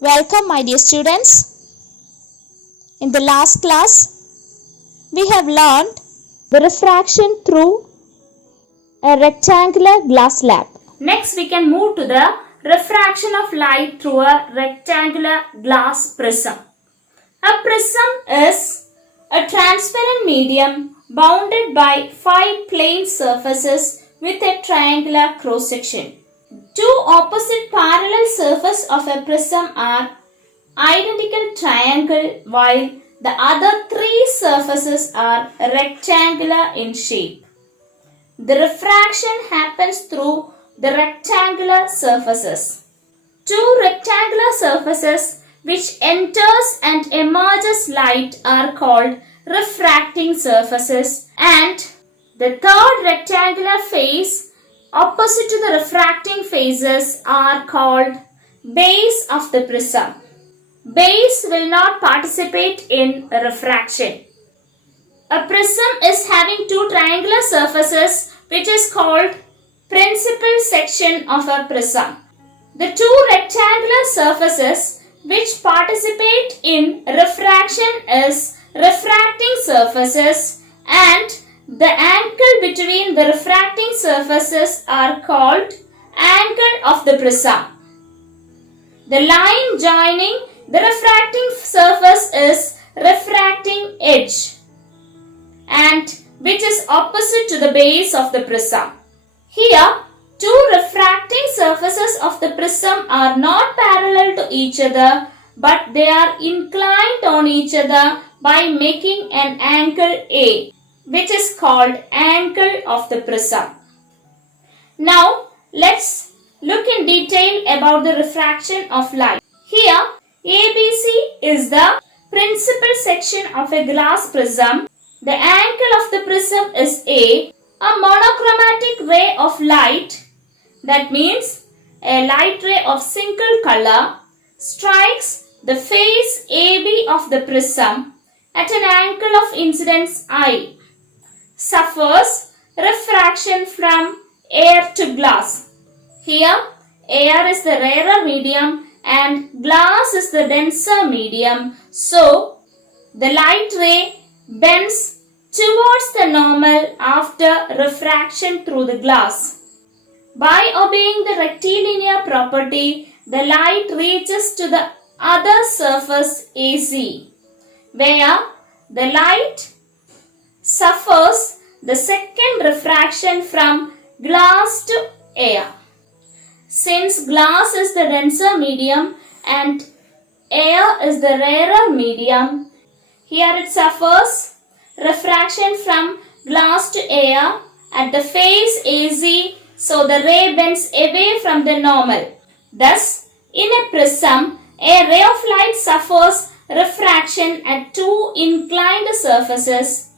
Welcome my dear students. In the last class, we have learned the refraction through a rectangular glass slab. Next we can move to the refraction of light through a rectangular glass prism. A prism is a transparent medium bounded by 5 plane surfaces with a triangular cross section. Two opposite parallel surfaces of a prism are identical triangle while the other 3 surfaces are rectangular in shape. The refraction happens through the rectangular surfaces. Two rectangular surfaces which enters and emerges light are called refracting surfaces, and the third rectangular face opposite to the refracting faces are called base of the prism. Base will not participate in refraction. A prism is having two triangular surfaces which is called principal section of a prism. The two rectangular surfaces which participate in refraction is refracting surfaces, and the angle between the refracting surfaces are called angle of the prism. The line joining the refracting surface is refracting edge, and which is opposite to the base of the prism. Here, two refracting surfaces of the prism are not parallel to each other, but they are inclined on each other by making an angle A, which is called angle of the prism. Now, let's look in detail about the refraction of light. Here, ABC is the principal section of a glass prism. The angle of the prism is A. A monochromatic ray of light, that means a light ray of single color, strikes the face AB of the prism at an angle of incidence I, suffers refraction from air to glass. Here, air is the rarer medium and glass is the denser medium, so the light ray bends towards the normal after refraction through the glass. By obeying the rectilinear property, the light reaches to the other surface AC, where the light suffers the second refraction from glass to air. Since glass is the denser medium and air is the rarer medium, here it suffers refraction from glass to air at the face AC, so the ray bends away from the normal. Thus, in a prism, a ray of light suffers refraction at two inclined surfaces,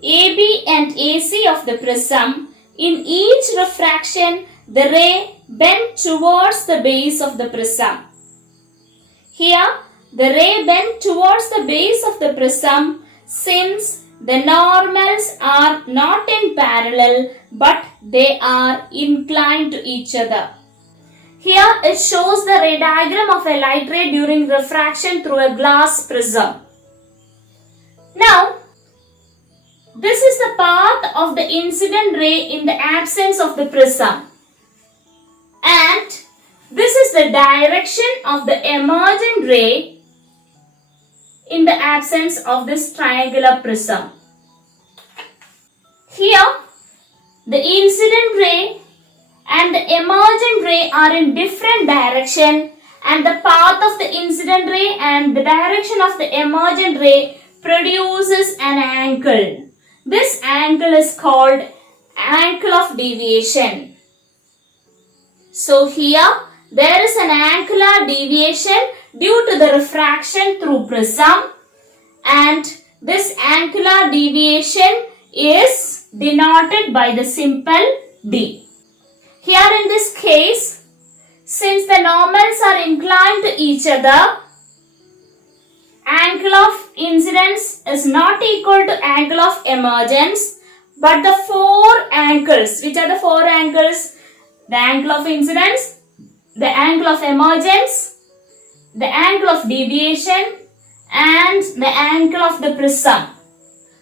AB and AC of the prism. In each refraction, the ray bends towards the base of the prism. Here, the ray bends towards the base of the prism since the normals are not in parallel but they are inclined to each other. Here it shows the ray diagram of a light ray during refraction through a glass prism. Now, this is the path of the incident ray in the absence of the prism, and this is the direction of the emergent ray in the absence of this triangular prism. Here, the incident ray and the emergent ray are in different direction, and the path of the incident ray and the direction of the emergent ray produces an angle. This angle is called angle of deviation. So here, there is an angular deviation due to the refraction through prism, and this angular deviation is denoted by the symbol D. Here in this case, since the normals are inclined to each other, angle of incidence is not equal to angle of emergence, but the four angles, which are the four angles? The angle of incidence, the angle of emergence, the angle of deviation and the angle of the prism.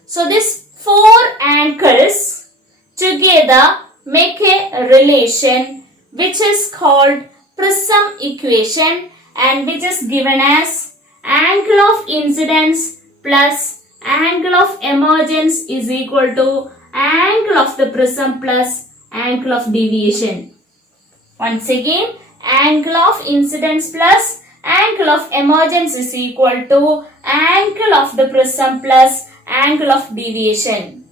So these four angles together make a relation which is called Prism Equation and which is given as angle of incidence plus angle of emergence is equal to angle of the prism plus angle of deviation. Once again, angle of incidence plus angle of emergence is equal to angle of the prism plus angle of deviation.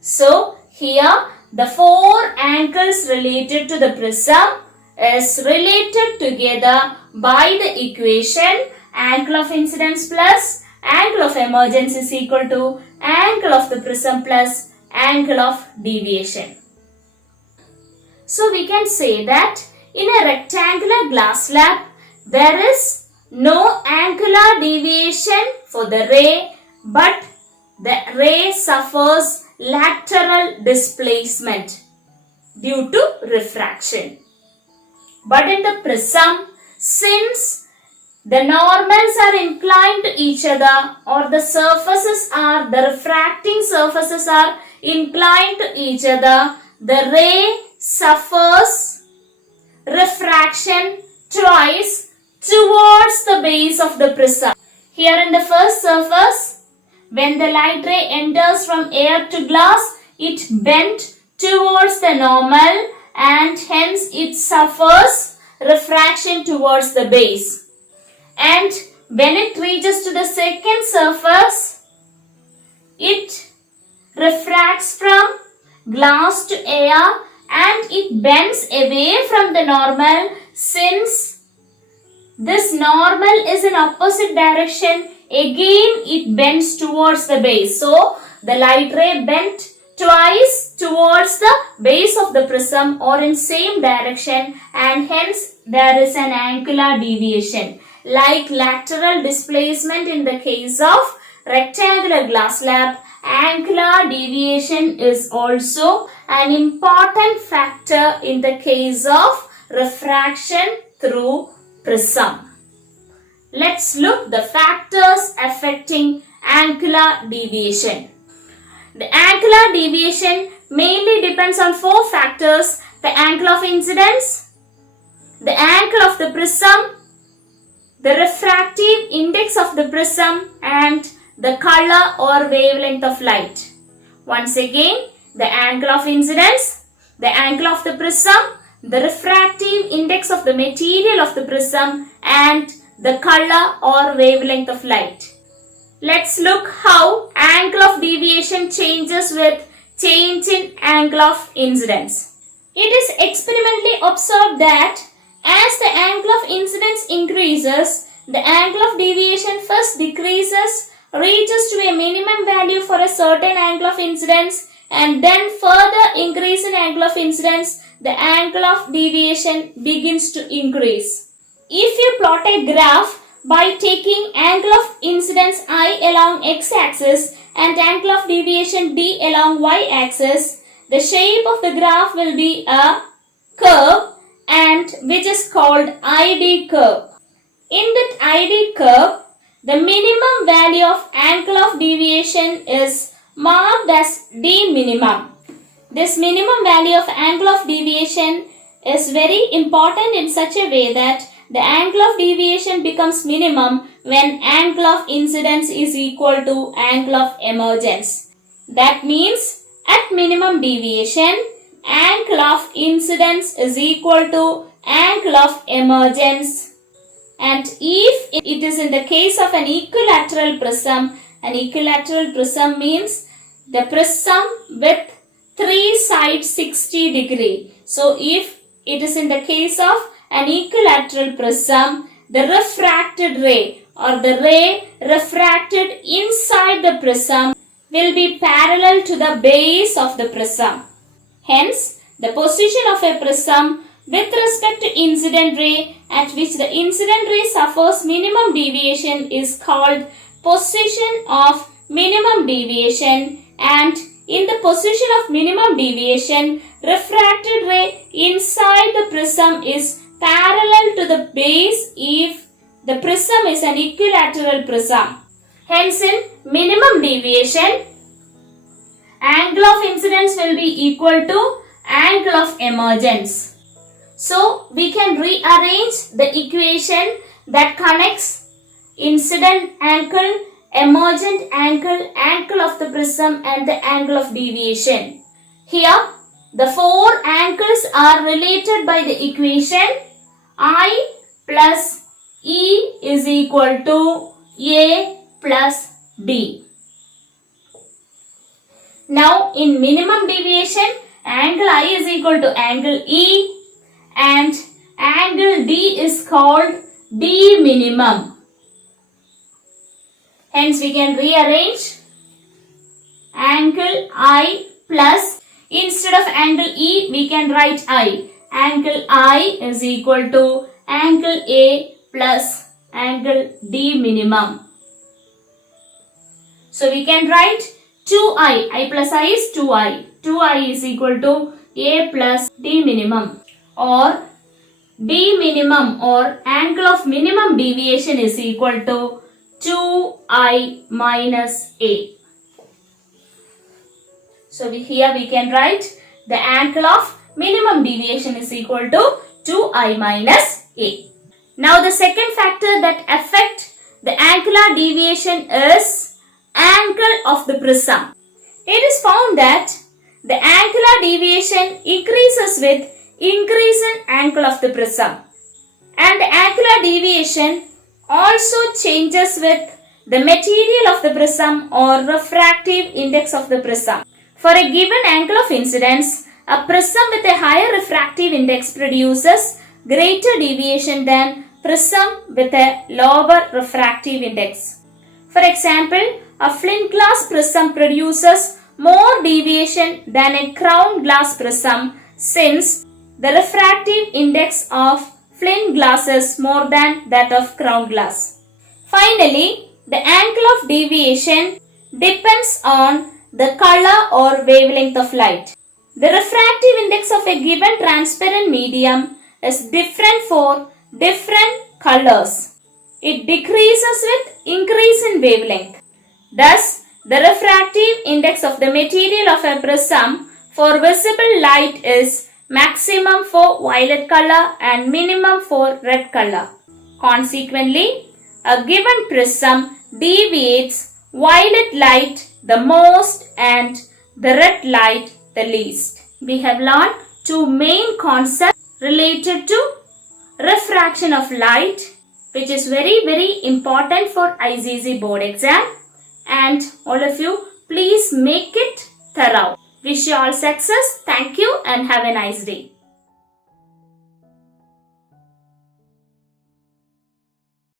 So, here the four angles related to the prism is related together by the equation angle of incidence plus angle of emergence is equal to angle of the prism plus angle of deviation. So we can say that in a rectangular glass slab there is no angular deviation for the ray, but the ray suffers lateral displacement due to refraction. But in the prism, since the normals are inclined to each other, or the refracting surfaces are inclined to each other, the ray suffers refraction twice towards the base of the prism. Here in the first surface, when the light ray enters from air to glass, it bent towards the normal and hence it suffers refraction towards the base. And when it reaches to the second surface, it refracts from glass to air and it bends away from the normal. Since this normal is in opposite direction, again it bends towards the base. So the light ray bent twice towards the base of the prism or in same direction, and hence there is an angular deviation. Like lateral displacement in the case of rectangular glass slab, angular deviation is also an important factor in the case of refraction through prism. Let's look the factors affecting angular deviation. The angular deviation mainly depends on four factors: the angle of incidence, the angle of the prism, the refractive index of the prism, and the color or wavelength of light. Once again, the angle of incidence, the angle of the prism, the refractive index of the material of the prism, and the color or wavelength of light. Let's look how angle of deviation changes with change in angle of incidence. It is experimentally observed that as the angle of incidence increases, the angle of deviation first decreases, reaches to a minimum value for a certain angle of incidence, and then further increase in angle of incidence, the angle of deviation begins to increase. If you plot a graph by taking angle of incidence I along x-axis and angle of deviation d along y-axis, the shape of the graph will be a curve, and which is called ID curve. In that ID curve, the minimum value of angle of deviation is marked as d minimum. This minimum value of angle of deviation is very important in such a way that the angle of deviation becomes minimum when angle of incidence is equal to angle of emergence. That means at minimum deviation, angle of incidence is equal to angle of emergence. And if it is in the case of an equilateral prism means the prism with three sides 60 degree. So if it is in the case of an equilateral prism, the refracted ray or the ray refracted inside the prism will be parallel to the base of the prism. Hence, the position of a prism with respect to incident ray at which the incident ray suffers minimum deviation is called position of minimum deviation, and in the position of minimum deviation, refracted ray inside the prism is parallel to the base if the prism is an equilateral prism. Hence, in minimum deviation, angle of incidence will be equal to angle of emergence. So, we can rearrange the equation that connects incident angle, emergent angle, angle of the prism and the angle of deviation. Here, the four angles are related by the equation I plus E is equal to A plus D. Now, in minimum deviation, angle I is equal to angle E and angle D is called D minimum. Hence, we can rearrange angle I plus, instead of angle E, we can write I. Angle I is equal to angle A plus angle D minimum. So, we can write 2I. I plus I is 2I. 2I is equal to A plus D minimum, or D minimum or angle of minimum deviation is equal to 2I minus A. So, here we can write the angle of minimum deviation is equal to 2I minus A. Now, the second factor that affects the angular deviation is angle of the prism. It is found that the angular deviation increases with increase in angle of the prism, and the angular deviation also changes with the material of the prism or refractive index of the prism. For a given angle of incidence, a prism with a higher refractive index produces greater deviation than prism with a lower refractive index. For example, a flint glass prism produces more deviation than a crown glass prism, since the refractive index of flint glass is more than that of crown glass. Finally, the angle of deviation depends on the color or wavelength of light. The refractive index of a given transparent medium is different for different colors. It decreases with increase in wavelength. Thus, the refractive index of the material of a prism for visible light is maximum for violet color and minimum for red color. Consequently, a given prism deviates violet light the most and the red light the least. We have learned two main concepts related to refraction of light, which is very important for Icse board exam, and all of you please make it thorough. Wish you all success. Thank you and have a nice day.